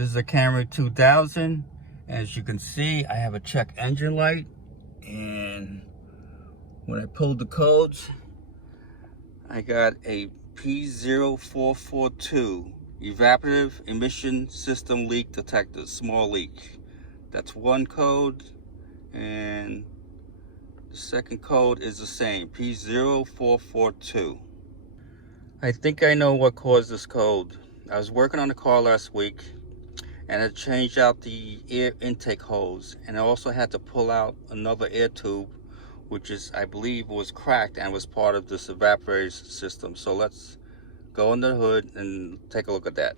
This is a Camry 2000. As you can see, I have a check engine light, and when I pulled the codes, I got a P0442 evaporative emission system leak detector, small leak. That's one code, and the second code is the same, P0442. I think I know what caused this code. I was working on the car last week, and I changed out the air intake hose, and I also had to pull out another air tube, which is, I believe, was cracked and was part of this evaporator system. So let's go under the hood and take a look at that.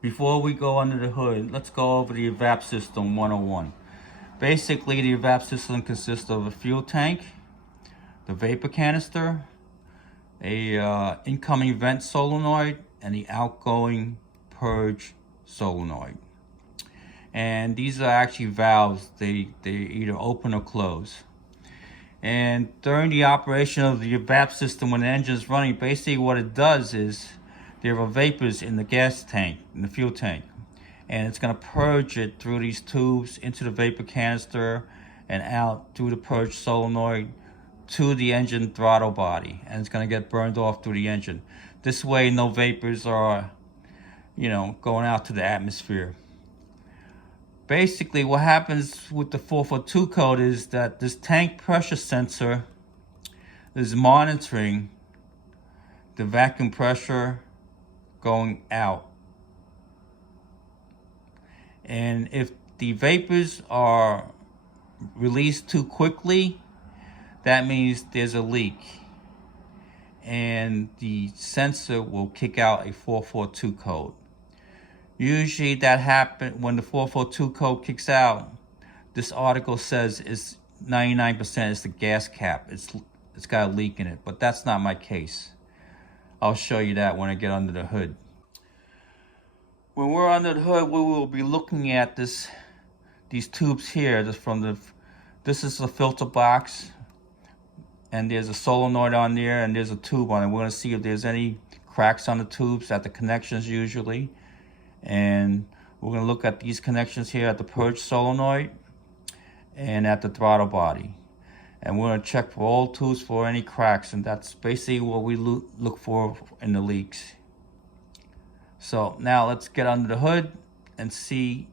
Before we go under the hood, let's go over the evap system 101. Basically, the evap system consists of a fuel tank, the vapor canister, a incoming vent solenoid, and the outgoing purge solenoid. And these are actually valves. They either open or close. And during the operation of the evap system, when the engine is running, basically what it does is there are vapors in the gas tank, in the fuel tank, and it's going to purge it through these tubes into the vapor canister and out through the purge solenoid to the engine throttle body, and it's going to get burned off through the engine. This way no vapors are, going out to the atmosphere. Basically what happens with the 442 code is that this tank pressure sensor is monitoring the vacuum pressure going out. And if the vapors are released too quickly, that means there's a leak, and the sensor will kick out a 442 code. Usually that happens when the 442 code kicks out. This article says it's 99% is the gas cap. It's got a leak in it, but that's not my case. I'll show you that when I get under the hood. When we're under the hood, we will be looking at these tubes here. This is the filter box, and there's a solenoid on there, and there's a tube on it. We're going to see if there's any cracks on the tubes at the connections usually. And we're going to look at these connections here at the purge solenoid and at the throttle body. And we're going to check for all tubes for any cracks, and that's basically what we look for in the leaks. So now let's get under the hood and see.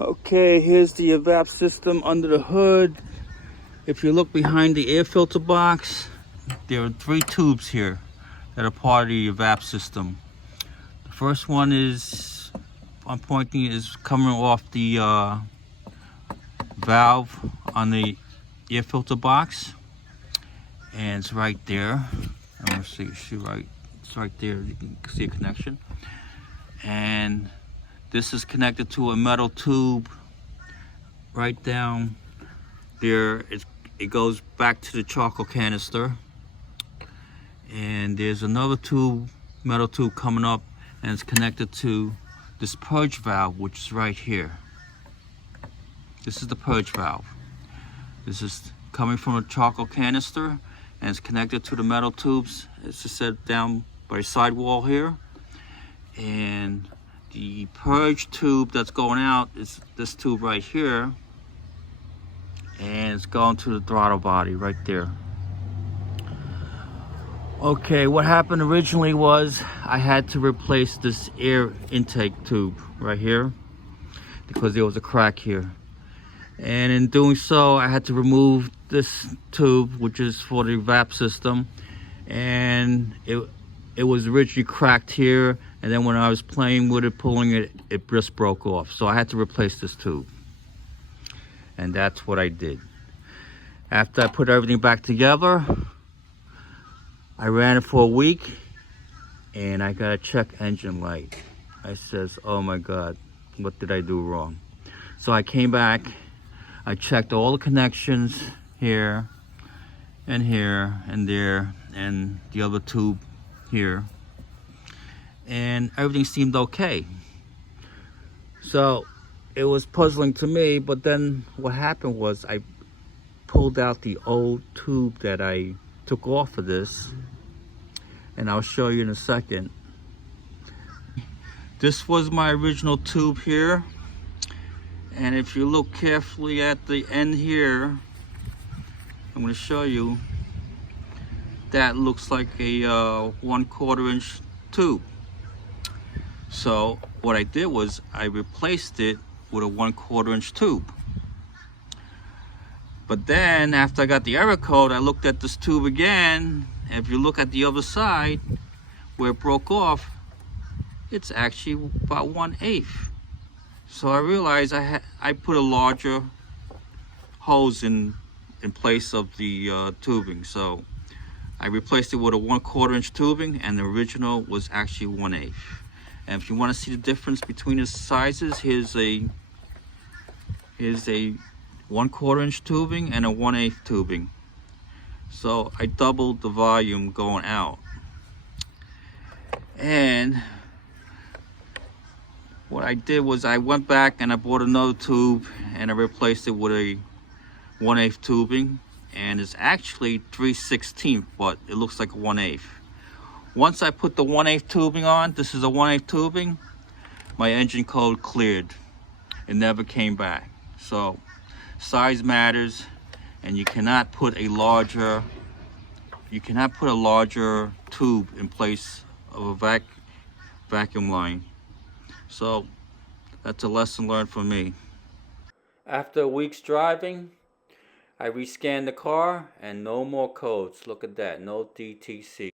Okay, here's the evap system under the hood. If you look behind the air filter box, there are 3 tubes here that are part of the evap system. The first one is, I'm pointing, is coming off the valve on the air filter box, and it's right there. I'm gonna see right. It's right there. You can see a connection, and this is connected to a metal tube right down there. It goes back to the charcoal canister, and there's another tube, metal tube, coming up, and it's connected to this purge valve, which is right here. This is the purge valve. This is coming from a charcoal canister, and it's connected to the metal tubes. It's just set down by the sidewall here. And the purge tube that's going out is this tube right here, and it's going to the throttle body right there. Okay, what happened originally was I had to replace this air intake tube right here because there was a crack here. And in doing so, I had to remove this tube, which is for the evap system, and it was originally cracked here, and then when I was playing with it, pulling it, it just broke off. So I had to replace this tube, and that's what I did. After I put everything back together, I ran it for a week, and I got a check engine light. I says, oh my God, what did I do wrong? So I came back, I checked all the connections here, and there, and the other tube here, and everything seemed okay. So it was puzzling to me, but then what happened was I pulled out the old tube that I took off of this, and I'll show you in a second. This was my original tube here, and if you look carefully at the end here, I'm going to show you, that looks like a 1/4 inch tube. So what I did was I replaced it with a 1/4 inch tube. But then after I got the error code, I looked at this tube again. If you look at the other side where it broke off, it's actually about 1/8. So I realized I put a larger hose in place of the tubing. So I replaced it with a 1/4 inch tubing, and the original was actually 1/8. And if you want to see the difference between the sizes, here's a 1/4 inch tubing and a 1/8 tubing. So I doubled the volume going out. And what I did was I went back and I bought another tube and I replaced it with a 1/8 tubing, and it's actually 3/16, but it looks like a 1/8. Once I put the 1/8 tubing on, this is a 1/8 tubing, my engine code cleared. It never came back. So size matters, and you cannot put a larger tube in place of a vacuum line. So that's a lesson learned for me. After a week's driving, I rescanned the car and no more codes. Look at that, no DTC.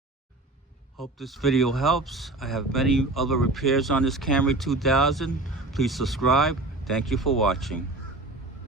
Hope this video helps. I have many other repairs on this Camry 2000. Please subscribe. Thank you for watching.